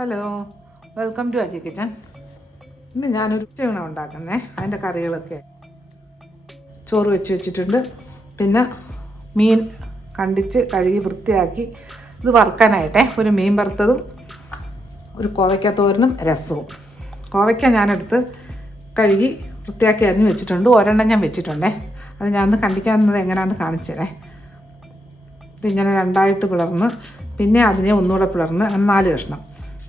Hello, welcome to Aji kitchen. ഇന്ന് ഞാനൊരു ഉച്ചയൂണ ഉണ്ടാക്കുന്നേ. അതിൻ്റെ കറികളൊക്കെ ചോറ് വെച്ചിട്ടുണ്ട്. പിന്നെ മീൻ കണ്ടിച്ച് കഴുകി വൃത്തിയാക്കി ഇത് വറുക്കാനായിട്ടേ ഒരു മീൻ വറുത്തതും ഒരു കോവയ്ക്ക തോരനും രസവും. കോവയ്ക്ക ഞാനെടുത്ത് കഴുകി വൃത്തിയാക്കി അരിഞ്ഞ് വെച്ചിട്ടുണ്ട്. ഒരെണ്ണം ഞാൻ വെച്ചിട്ടുണ്ടേ. അത് ഞാനൊന്ന് കണ്ടിക്കാവുന്നത് എങ്ങനെയാണെന്ന് കാണിച്ചു തരേ. ഇതിങ്ങനെ രണ്ടായിട്ട് പിളർന്ന് പിന്നെ അതിനെ ഒന്നുകൂടെ പിളർന്ന് 4 കഷ്ണം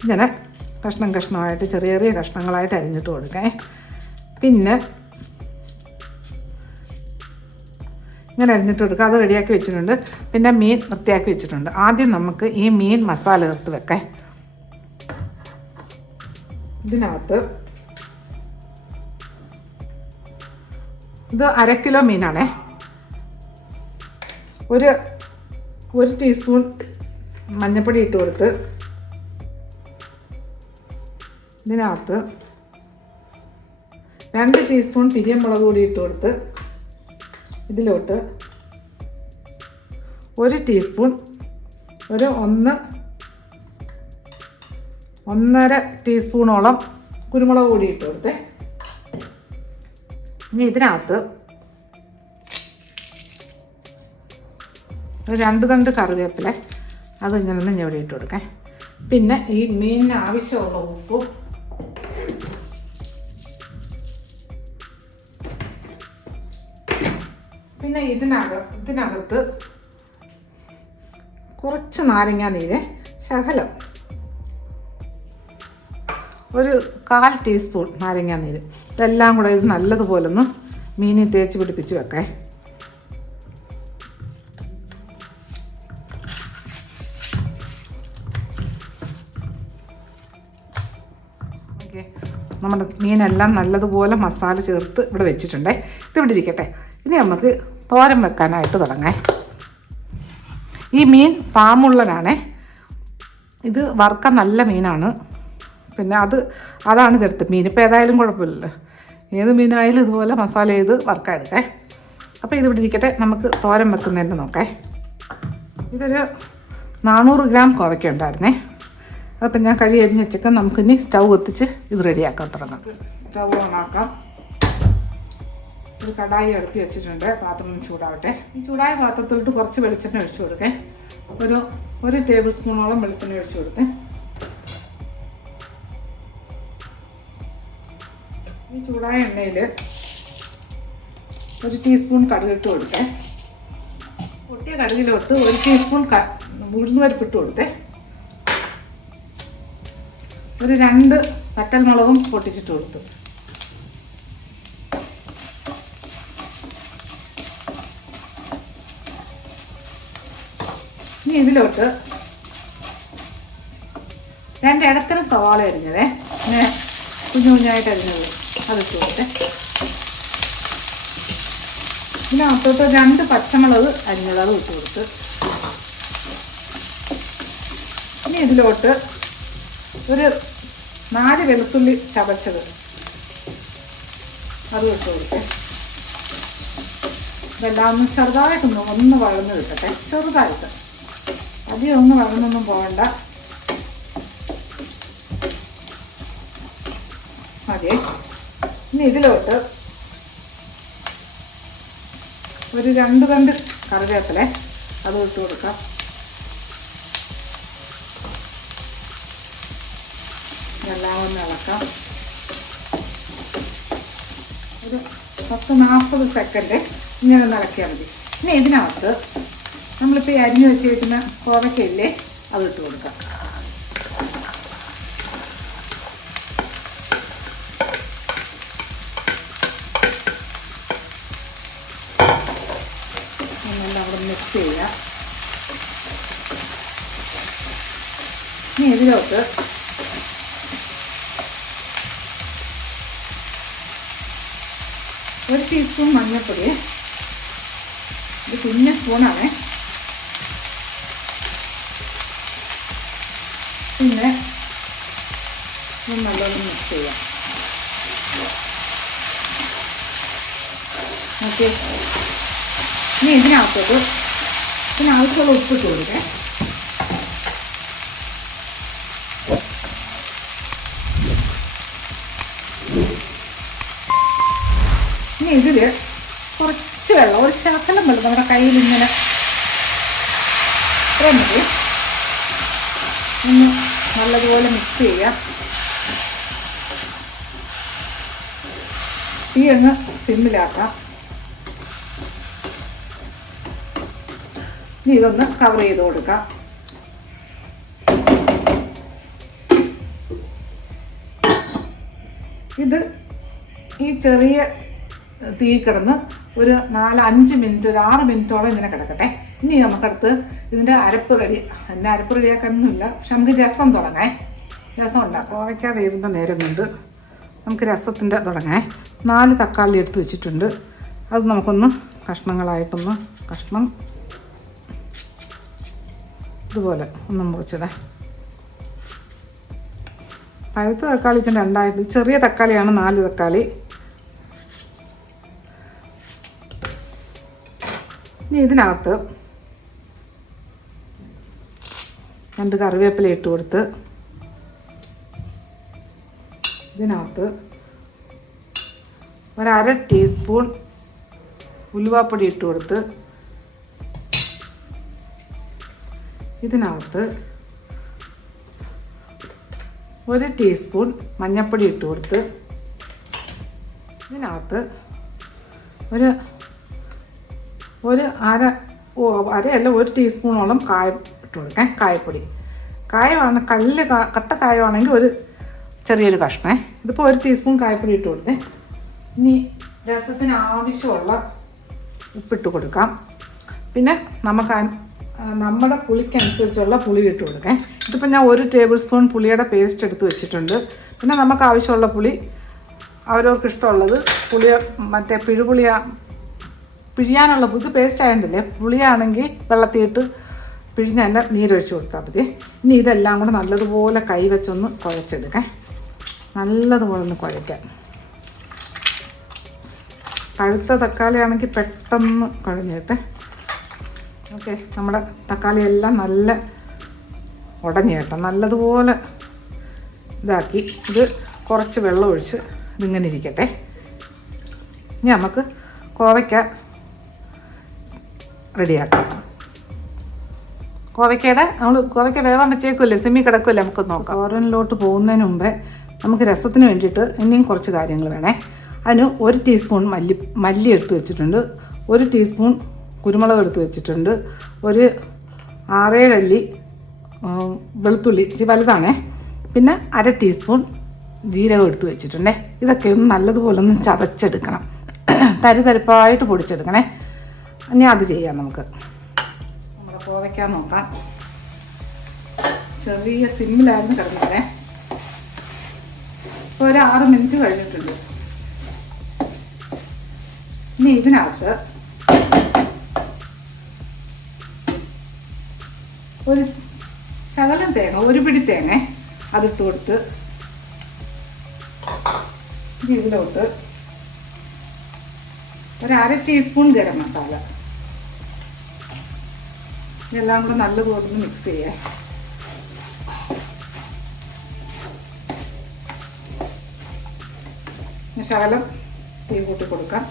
ഇങ്ങനെ കഷ്ണമായിട്ട് ചെറിയ ചെറിയ കഷ്ണങ്ങളായിട്ട് അരിഞ്ഞിട്ട് കൊടുക്കേ. പിന്നെ ഇങ്ങനെ അരിഞ്ഞിട്ട് കൊടുക്കുക. അത് റെഡിയാക്കി വെച്ചിട്ടുണ്ട്. പിന്നെ മീൻ വൃത്തിയാക്കി വെച്ചിട്ടുണ്ട്. ആദ്യം നമുക്ക് ഈ മീൻ മസാല ചേർത്ത് വെക്കാം. ഇതിനകത്ത് ഇത് 1/2 കിലോ മീനാണേ. ഒരു ടീസ്പൂൺ മഞ്ഞൾപ്പൊടി ഇട്ട് കൊടുത്ത് ഇതിനകത്ത് 2 ടീസ്പൂൺ പിരിയമുളക് പൊടി ഇട്ട് കൊടുത്ത് ഇതിലോട്ട് 1 ടീസ്പൂൺ ഒരു 1.5 ടീസ്പൂണോളം കുരുമുളക് പൊടി ഇട്ട് കൊടുത്തേ. ഇനി ഇതിനകത്ത് ഒരു 2 തണ്ട് കറിവേപ്പില അത് ഇങ്ങനെ ഒന്ന് ഞെവിടെ ഇട്ട് കൊടുക്കാം. പിന്നെ ഈ മീനിന് ആവശ്യമുള്ള ഉപ്പും പിന്നെ ഇതിനകത്ത് കുറച്ച് നാരങ്ങാ നീര് ശകലം ഒരു 1/4 ടീസ്പൂൺ നാരങ്ങാ നീര് ഇതെല്ലാം കൂടെ ഇത് നല്ലതുപോലെ ഒന്ന് മീനിൽ തേച്ച് പിടിപ്പിച്ച് വെക്കേ. നമ്മുടെ മീനെല്ലാം നല്ലതുപോലെ മസാല ചേർത്ത് ഇവിടെ വെച്ചിട്ടുണ്ടേ. ഇതിവിടെ ഇരിക്കട്ടെ. ഇനി നമുക്ക് തോരൻ വെക്കാനായിട്ട് തുടങ്ങാം. ഈ മീൻ പാമുള്ളനാണേ. ഇത് വറുക്കാൻ നല്ല മീനാണ്. പിന്നെ അതാണ് ഇതെടുത്ത് മീൻ. ഇപ്പോൾ ഏതായാലും കുഴപ്പമില്ലല്ലോ, ഏത് മീനായാലും ഇതുപോലെ മസാല ചെയ്ത് വറുക്കാൻ എടുക്കാം. അപ്പോൾ ഇതിവിടെ ഇരിക്കട്ടെ. നമുക്ക് തോരൻ വെക്കുന്നതിൻ്റെ നോക്കാം. ഇതൊരു 400 ഗ്രാം കോവയ്ക്ക ഉണ്ടായിരുന്നേ. അപ്പം ഞാൻ കഴി അരിഞ്ഞ് വെച്ചേക്ക് നമുക്കിനി സ്റ്റൗ കത്തിച്ച് ഇത് റെഡിയാക്കാൻ തുടങ്ങാം. സ്റ്റൗ ഓണാക്കാം. ഒരു കടായി അടുപ്പി വെച്ചിട്ടുണ്ട്. പാത്രം ചൂടാവട്ടെ. ഈ ചൂടായ പാത്രത്തിലോട്ട് കുറച്ച് വെളിച്ചെണ്ണ ഒഴിച്ചു കൊടുക്കേ. ഒരു ടേബിൾ സ്പൂണോളം വെളിച്ചെണ്ണ ഒഴിച്ചു കൊടുത്തേ. ഈ ചൂടായ എണ്ണയിൽ 1 ടീസ്പൂൺ കടുകിട്ട് കൊടുത്തേ. പൊട്ടിയ കടുകിലോട്ട് 1 ടീസ്പൂൺ ഉഴുന്നുപരിപ്പിട്ട് കൊടുത്തേ. ഒരു 2 വറ്റൽമുളകും പൊട്ടിച്ചിട്ട് കൊടുത്തു. ഇനി ഇതിലോട്ട് 2 ഇടത്തരം സവാള അരിഞ്ഞതേ, പിന്നെ കുഞ്ഞായിട്ട് അരിഞ്ഞത് അതിട്ട് കൊടുത്തേ. ഇതിനകത്തോട്ട് 2 പച്ചമുളക് അരിഞ്ഞത് അത് ഇട്ട് കൊടുത്ത്. ഇനി ഇതിലോട്ട് ഒരു 4 വെളുത്തുള്ളി ചതച്ചത് അത് ഇട്ട് കൊടുത്തേ. ഇതെല്ലാം ഒന്ന് ചെറുതായിട്ടൊന്ന് വഴന്ന് കിട്ടട്ടെ. ചെറുതായിട്ട്, അധികം ഒന്ന് വഴന്നൊന്നും പോകണ്ട. മതി. ഇനി ഇതിലോട്ട് ഒരു 2 തണ്ട് കറിവേപ്പില അത് ഇട്ട് കൊടുക്കാം. എല്ലാം ഒന്ന് ഇളക്കാം. ഒരു 10-40 സെക്കൻഡ് ഇങ്ങനെ ഒന്ന് ഇളക്കിയാൽ മതി. ഇനി ഇതിനകത്ത് നമ്മളിപ്പോൾ ഈ അരിഞ്ഞ് വെച്ചിരിക്കുന്ന കോവയ്ക്കയില്ലേ അത് ഇട്ട് കൊടുക്കാം. എന്നെല്ലാം അവിടെ മിക്സ് ചെയ്യാം. ഇനി ഇതിലോട്ട് 1 ടീസ്പൂൺ മഞ്ഞൾപ്പൊടി. ഇത് കുഞ്ഞ സ്പൂണാണേ. പിന്നെ നല്ലോണം മിക്സ് ചെയ്യാം. ഓക്കെ. ഇനി ഇതിനകത്തോട്ട് ഇതിനാവശ്യമുള്ള ഉപ്പിട്ട് കൊടുക്കേ. ഇനി ഇതിൽ കുറച്ച് വെള്ളം, ഒരു ശകലം വെള്ളം നമ്മുടെ കയ്യിൽ ഇങ്ങനെ ഇത്രയും മതി. ഒന്ന് നല്ലതുപോലെ മിക്സ് ചെയ്യുക. തീ അങ്ങ് സിമ്മിലാക്കാം. ഇനി ഇതൊന്ന് കവർ ചെയ്ത് കൊടുക്കാം. ഇത് ഈ ചെറിയ തീ കിടന്ന് ഒരു 4-5 മിനിറ്റ്, ഒരു 6 മിനിറ്റോളം ഇങ്ങനെ കിടക്കട്ടെ. ഇനി നമുക്കടുത്ത് ഇതിൻ്റെ അരപ്പ് റെഡി. അതിൻ്റെ അരപ്പ് റെഡിയാക്കാനൊന്നുമില്ല, പക്ഷെ നമുക്ക് രസം തുടങ്ങേ. രസം ഉണ്ടാക്കാം. കോവയ്ക്ക വേവുന്ന നേരം കൊണ്ട് നമുക്ക് രസത്തിൻ്റെ തുടങ്ങേ. 4 തക്കാളി എടുത്ത് വെച്ചിട്ടുണ്ട്. അത് നമുക്കൊന്ന് കഷ്ണങ്ങളായിട്ടൊന്ന് കഷ്ണം ഇതുപോലെ ഒന്ന് മുറിച്ചിടേ. പഴുത്ത തക്കാളി ഇതിന് 2 ചെറിയ തക്കാളിയാണ് 4 തക്കാളി. ഇനി ഇതിനകത്ത് 2 കറിവേപ്പില ഇട്ട് കൊടുത്ത് ഇതിനകത്ത് 1/2 ടീസ്പൂൺ ഉലുവാപ്പൊടി ഇട്ട് കൊടുത്ത് ഇതിനകത്ത് 1 ടീസ്പൂൺ മഞ്ഞൾപ്പൊടി ഇട്ട് കൊടുത്ത് ഇതിനകത്ത് അരയല്ല 1 ടീസ്പൂണോളം കായം ഇട്ട് കൊടുക്കാം. കായപ്പൊടി. കായമാണ് കട്ട കായമാണെങ്കിൽ ഒരു ചെറിയൊരു കഷ്ണേ. ഇതിപ്പോൾ 1 ടീസ്പൂൺ കായപ്പൊടി ഇട്ട് കൊടുത്തേ. ഇനി രസത്തിന് ആവശ്യമുള്ള ഉപ്പിട്ട് കൊടുക്കാം. പിന്നെ നമുക്ക് നമ്മുടെ പുളിക്കനുസരിച്ചുള്ള പുളി ഇട്ട് കൊടുക്കാം. ഇതിപ്പോൾ ഞാൻ 1 ടേബിൾ സ്പൂൺ പുളിയുടെ പേസ്റ്റ് എടുത്ത് വെച്ചിട്ടുണ്ട്. പിന്നെ നമുക്ക് ആവശ്യമുള്ള പുളി അവരവർക്ക് ഇഷ്ടമുള്ളത്. മറ്റേ പിഴിയാനുള്ള ഇത് പേസ്റ്റ് ആയതുകൊണ്ടല്ലേ, പുളിയാണെങ്കിൽ വെള്ളത്തിയിട്ട് പിഴിഞ്ഞ് തന്നെ നീരൊഴിച്ച് കൊടുത്താൽ മതി. ഇനി ഇതെല്ലാം കൂടെ നല്ലതുപോലെ കൈ വെച്ചൊന്ന് കുഴച്ചെടുക്കാം. നല്ലതുപോലെ ഒന്ന് കുഴയ്ക്കാം. പഴുത്ത തക്കാളി ആണെങ്കിൽ പെട്ടെന്ന് കുഴഞ്ഞിട്ടെ. ഓക്കെ, നമ്മുടെ തക്കാളിയെല്ലാം നല്ല ഉടഞ്ഞ് കേട്ടോ. നല്ലതുപോലെ ഇതാക്കി ഇത് കുറച്ച് വെള്ളം ഒഴിച്ച് ഇതിങ്ങനെ ഇരിക്കട്ടെ. ഇനി നമുക്ക് കോവയ്ക്ക റെഡിയാക്കാം. കോവയ്ക്ക വേവാൻ വെച്ചേക്കുമല്ലേ, സിമ്മി കിടക്കുമല്ലേ, നമുക്ക് നോക്കാം. ഓരനിലോട്ട് പോകുന്നതിന് മുമ്പേ നമുക്ക് രസത്തിന് വേണ്ടിയിട്ട് ഇനിയും കുറച്ച് കാര്യങ്ങൾ വേണേ. അതിന് 1 ടീസ്പൂൺ മല്ലി എടുത്ത് വെച്ചിട്ടുണ്ട്. 1 ടീസ്പൂൺ കുരുമുളക് എടുത്ത് വെച്ചിട്ടുണ്ട്. ഒരു 6-7 അല്ലി വെളുത്തുള്ളി വലുതാണേ. പിന്നെ 1/2 ടീസ്പൂൺ ജീരകം എടുത്ത് വെച്ചിട്ടുണ്ടേ. ഇതൊക്കെ ഒന്ന് നല്ലതുപോലെ ഒന്ന് ചതച്ചെടുക്കണം. തരിതരിപ്പായിട്ട് പൊടിച്ചെടുക്കണേ. ഇനി അത് ചെയ്യാം നമുക്ക്. നമ്മുടെ കോവയ്ക്കാൻ നോക്കാം. ചെറിയ സിമ്മിലായിരുന്നു കിടന്നേ. ഇപ്പോൾ ഒരു 6 മിനിറ്റ് കഴിഞ്ഞിട്ടുണ്ട്. ഇനി ഇതിനകത്ത് ഒരു ശകലം തേങ്ങ, 1 പിടി തേങ്ങ അതിട്ട് കൊടുത്ത് ഇതിലോട്ട് 1/2 ടീസ്പൂൺ ഗരം മസാല ഇതെല്ലാം കൂടെ നല്ലതുപോലെ ഒന്ന് മിക്സ് ചെയ്യേ. ശകലം തീ കൂട്ടി കൊടുക്കാം.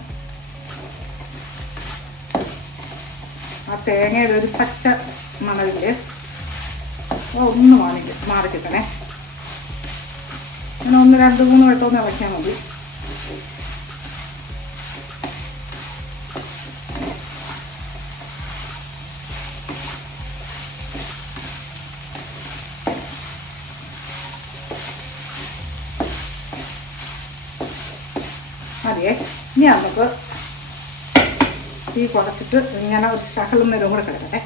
ആ തേങ്ങയുടെ ഒരു പച്ച മണലില് ഒന്ന് മാറിക്കിട്ടണേ. അങ്ങനെ 1, 2, 3 വട്ടം ഒന്ന് ഇളക്കിയാൽ മതി. മതിയേ. ഇനി നമുക്ക് തീ കുറച്ചിട്ട് ഇങ്ങനെ ഒരു ശകലം നേരം കൂടെ കിടക്കട്ടെ.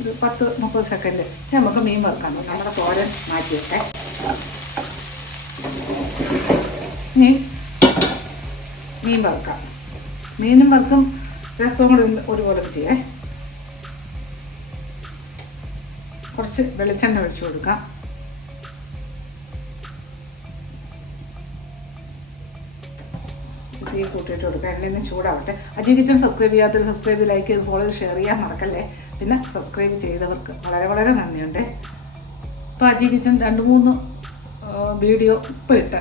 ഒരു 10-30 സെക്കൻഡ് നമുക്ക് മീൻ വറുക്കാം. നമ്മുടെ തോരൻ മാറ്റി വെക്കേ. ഇനി മീൻ വറുക്കാം. മീനും വറുക്കും രസവും കൂടെ ഒരുപോലെ ചെയ്യേ. കുറച്ച് വെളിച്ചെണ്ണ ഒഴിച്ചു കൊടുക്കാം. തീ കൂട്ടിയിട്ട് കൊടുക്കുക. എണ്ണയിൽ നിന്ന് ചൂടാവട്ടെ. അജി കിച്ചൻ സബ്സ്ക്രൈബ് ചെയ്യാത്തവർ സബ്സ്ക്രൈബ് ചെയ്ത് ലൈക്ക് ചെയ്ത് ഫോളോ ചെയ്ത് ഷെയർ ചെയ്യാൻ മറക്കല്ലേ. പിന്നെ സബ്സ്ക്രൈബ് ചെയ്തവർക്ക് വളരെ വളരെ നന്ദിയുണ്ട്. ഇപ്പോൾ അജി കിച്ചൻ 2-3 വീഡിയോ ഇപ്പോൾ ഇട്ട്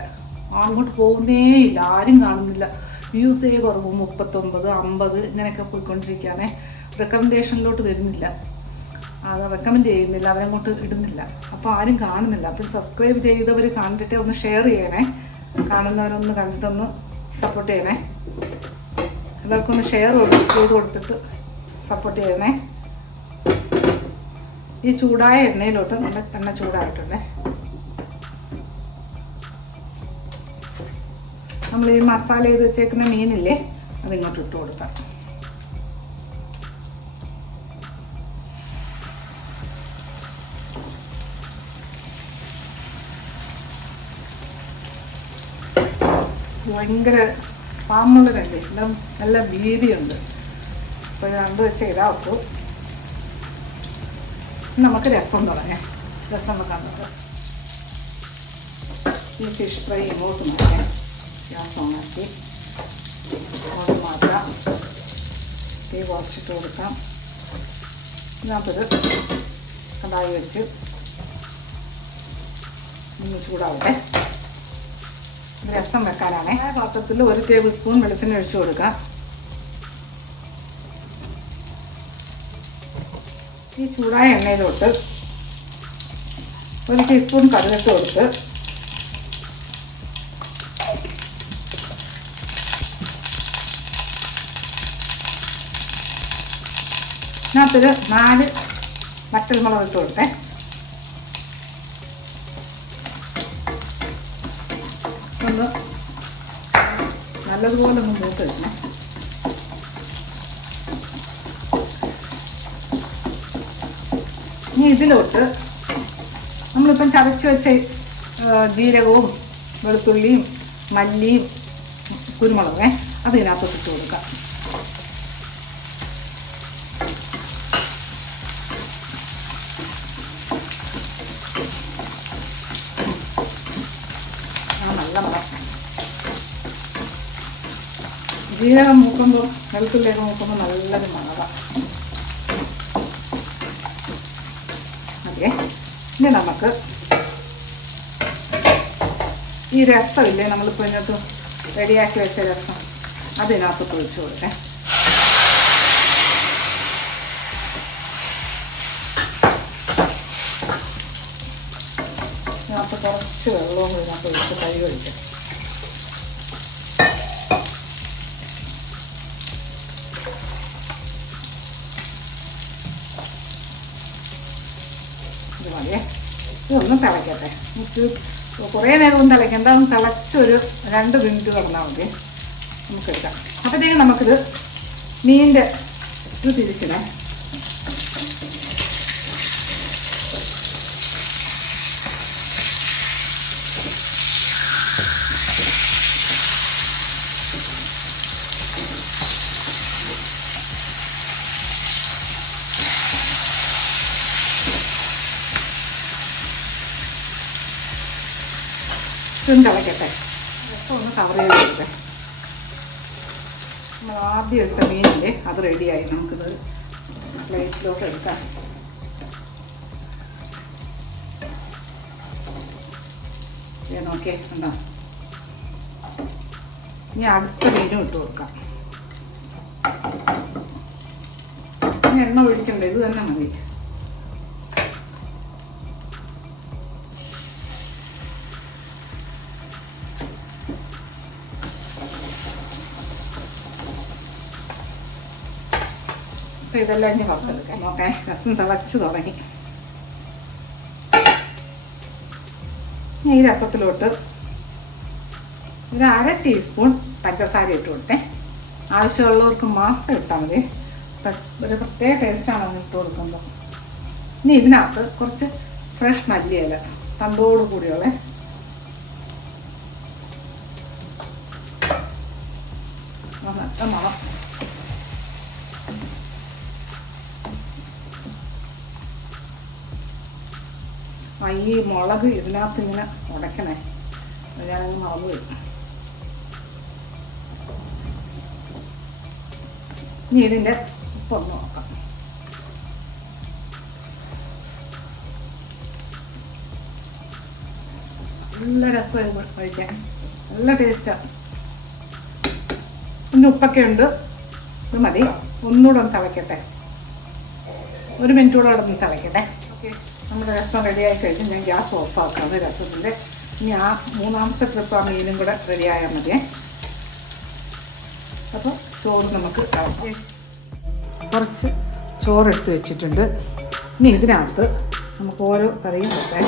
അങ്ങോട്ട് പോകുന്നേ ഇല്ല, ആരും കാണുന്നില്ല. വ്യൂസേ കുറവ്, 39, 50 ഇങ്ങനെയൊക്കെ പോയിക്കൊണ്ടിരിക്കുകയാണേ. റെക്കമെൻഡേഷനിലോട്ട് വരുന്നില്ല, അത് റെക്കമെൻഡ് ചെയ്യുന്നില്ല, അവരങ്ങോട്ട് ഇടുന്നില്ല. അപ്പോൾ ആരും കാണുന്നില്ല. അപ്പോൾ സബ്സ്ക്രൈബ് ചെയ്തവർ കണ്ടിട്ട് ഒന്ന് ഷെയർ ചെയ്യണേ. കാണുന്നവരൊന്ന് കണ്ടിട്ടൊന്ന് സപ്പോർട്ട് ചെയ്യണേ. എല്ലാവർക്കും ഒന്ന് ഷെയർ ചെയ്ത് കൊടുത്തിട്ട് സപ്പോർട്ട് ചെയ്യണേ. ഈ ചൂടായ എണ്ണയിലോട്ട് നല്ല എണ്ണ ചൂടായിട്ടുണ്ടേ. നമ്മൾ ഈ മസാല ചെയ്ത് വെച്ചേക്കുന്ന മീനില്ലേ, അതിങ്ങോട്ട് ഇട്ട് കൊടുക്കാം. ഭയങ്കര പാമ്പുള്ളതല്ലേ, എല്ലാം നല്ല വീതിയുണ്ട്. അപ്പോൾ രണ്ട് വെച്ച് ഇതാക്കും. നമുക്ക് രസം തുടങ്ങാം. രസം വെക്കാൻ തുടങ്ങാം. ഈ ഫിഷ് ഫ്രൈ ഇങ്ങോട്ട് മാറ്റാം. ഗ്യാസ് ഓണാക്കി ഇങ്ങോട്ട് മാറ്റാം. തീ കുറച്ചിട്ട് കൊടുക്കാം. ഇതിനകത്തൊരു കടായി വെച്ച് ഒന്ന് ചൂടാവട്ടെ. രസം വെക്കാനാണേ. പാത്രത്തിൽ 1 ടേബിൾ സ്പൂൺ വെളിച്ചെണ്ണ ഒഴിച്ചു കൊടുക്കാം. ഈ ചൂടായ എണ്ണയിലോട്ട് 1 ടീസ്പൂൺ കടുകിട്ട് കൊടുത്ത് ഇതിനകത്തൊരു 4 വറ്റൽമുളക് ഇട്ട് കൊടുത്തേ. ഒന്ന് നല്ലതുപോലെ ഒന്ന് മൂത്ത് വെക്കണം. ഇനി ഇതിലോട്ട് നമ്മളിപ്പം ചതച്ച് വെച്ച ജീരകവും വെളുത്തുള്ളിയും മല്ലിയും കുരുമുളകേ അത് ഇതിനകത്തോട്ട് ഇട്ട് കൊടുക്കാം. നല്ല മണം. ജീരകം മൂക്കുമ്പോൾ വെളുത്തുള്ളിയൊക്കെ മൂക്കുമ്പോൾ നല്ലൊരു മണമാണ്. അതെ, ഇനി നമുക്ക് ഈ രസമില്ലേ, നമ്മളിപ്പോൾ ഇതിനകത്ത് റെഡിയാക്കി വെച്ച രസം അതിനകത്ത് ഒഴിച്ചു കൊടുക്കേ. ഇതിനകത്ത് കുറച്ച് വെള്ളവും ഇതിനകത്ത് ഒഴിച്ച് കൈ ഒഴിക്കാം. ഇത് മതിയേ. ഇതൊന്നും തിളയ്ക്കട്ടെ. കുറേ നേരം ഒന്നും തിളയ്ക്കണ്ട. ഒന്ന് തിളച്ചൊരു 2 മിനിറ്റ് കിടന്നാൽ മതി. നമുക്കെടുക്കാം. അപ്പോഴത്തേക്കും നമുക്കിത് മീനിൻ്റെ ഇത് തിരിച്ചിടേ. ഇതൊന്ന് തിളയ്ക്കട്ടെ. രസം ഒന്ന് കവർ ചെയ്ത് കൊടുക്കട്ടെ. നമ്മൾ ആദ്യം ഇട്ട മീനില്ലേ, അത് റെഡിയായി. നമുക്കിത് പ്ലേറ്റിലോട്ട് എടുക്കാം. നോക്കിയേ, ഉണ്ടോ? ഇനി അടുത്ത മീനും ഇട്ട് കൊടുക്കാം. ഇനി എണ്ണ ഒഴിക്കണ്ടേ, ഇത് തന്നെ മതി. അപ്പോൾ ഇതെല്ലാം ഇനി വറുത്തെടുക്കാം. നോക്കേ, രസം തിളച്ച് തുടങ്ങി. ഈ രസത്തിലോട്ട് 1/2 ടീസ്പൂൺ പഞ്ചസാര ഇട്ട് കൊടുത്തേ. ആവശ്യമുള്ളവർക്ക് മാത്രം ഇട്ടാൽ മതി. ഒരു പ്രത്യേക ടേസ്റ്റാണ് അത് ഇട്ട് കൊടുക്കുമ്പോൾ. ഇനി ഇതിനകത്ത് കുറച്ച് ഫ്രഷ് മല്ലിയില തണ്ടോട് കൂടിയുള്ള നല്ല മണം. ഈ മുളക് ഇതിനകത്ത് ഇങ്ങനെ ഉടയ്ക്കണേ. ഞാനങ്ങ് മറന്നു വരും. ഇനി ഇതിൻ്റെ ഉപ്പൊന്ന് നോക്കാം. നല്ല രസമായി കഴിക്കാൻ, നല്ല ടേസ്റ്റാണ്. ആവശ്യത്തിന് ഉപ്പൊക്കെ ഉണ്ട്. ഇത് മതി. ഒന്നുകൂടെ ഒന്ന് തിളയ്ക്കട്ടെ. 1 മിനിറ്റ് കൂടെ ഒന്ന് തിളയ്ക്കട്ടെ. ഓക്കെ, നമ്മുടെ രസം റെഡിയായി കഴിഞ്ഞ് ഞാൻ ഗ്യാസ് ഓഫാക്കാതെ രസത്തിൻ്റെ ഇനി ആ 3ാമത്തെ ട്രിപ്പ് ആ മീനും കൂടെ റെഡിയായാൽ മതിയേ. അപ്പോൾ ചോറ് നമുക്ക് തിളയ്ക്കാം. കുറച്ച് ചോറെടുത്ത് വെച്ചിട്ടുണ്ട്. ഇനി ഇതിനകത്ത് നമുക്ക് ഓരോ കറിയും വെക്കാം.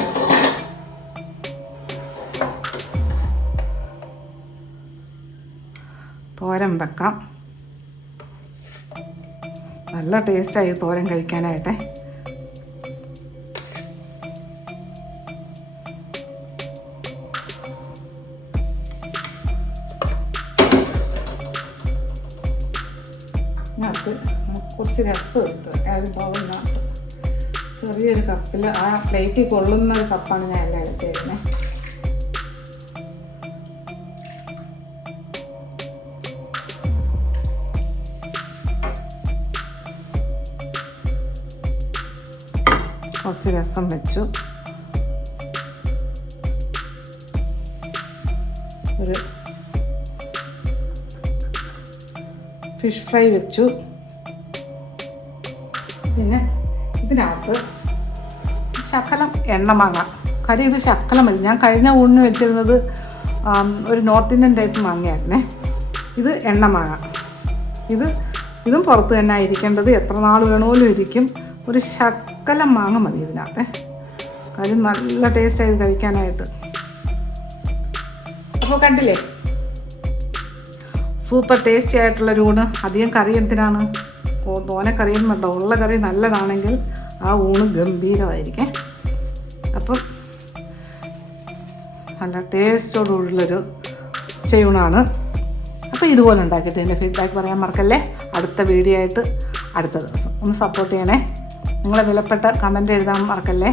തോരൻ വെക്കാം. നല്ല ടേസ്റ്റായി തോരൻ കഴിക്കാനായിട്ടെ. അതിനകത്ത് കുറച്ച് രസം എടുത്ത് ഒരു ബൗളിനകത്ത് ചെറിയൊരു കപ്പിൽ ആ പ്ലേറ്റിൽ കൊള്ളുന്ന ഒരു കപ്പാണ് ഞാൻ എല്ലാം എടുത്തിരുന്നത്. കുറച്ച് രസം വെച്ചു, ഒരു ഫിഷ് ഫ്രൈ വെച്ചു. പിന്നെ ഇതിനകത്ത് ശകലം എണ്ണമാങ്ങ കറി. ഇത് ശകലം മതി. ഞാൻ കഴിഞ്ഞ ഊണിന് വെച്ചിരുന്നത് ഒരു നോർത്ത് ഇന്ത്യൻ ടൈപ്പ് മാങ്ങയായിരുന്നേ. ഇത് എണ്ണമാങ്ങ. ഇതും പുറത്ത് തന്നെ ആയിരിക്കേണ്ടത്. എത്ര നാൾ വേണമെങ്കിലും ഇരിക്കും. ഒരു ശകലം മാങ്ങ മതി ഇതിനകത്ത്. കാര്യം നല്ല ടേസ്റ്റായി കഴിക്കാനായിട്ട്. അപ്പോൾ കണ്ടില്ലേ, സൂപ്പർ ടേസ്റ്റി ആയിട്ടുള്ളൊരു ഊണ്. അധികം കറി എന്തിനാണ്, തോനെ കറിയൊന്നും വേണ്ട. ഉള്ള കറി നല്ലതാണെങ്കിൽ ആ ഊണ് ഗംഭീരമായിരിക്കും. അപ്പം നല്ല ടേസ്റ്റോടുള്ളൊരു ഉച്ചയൂണാണ്. അപ്പോൾ ഇതുപോലെ ഉണ്ടാക്കിയിട്ട് എൻ്റെ ഫീഡ്ബാക്ക് പറയാൻ മറക്കല്ലേ. അടുത്ത വീഡിയോ ആയിട്ട് അടുത്ത ദിവസം ഒന്ന് സപ്പോർട്ട് ചെയ്യണേ. നിങ്ങളെ വിലപ്പെട്ട കമൻറ്റ് എഴുതാൻ മറക്കല്ലേ.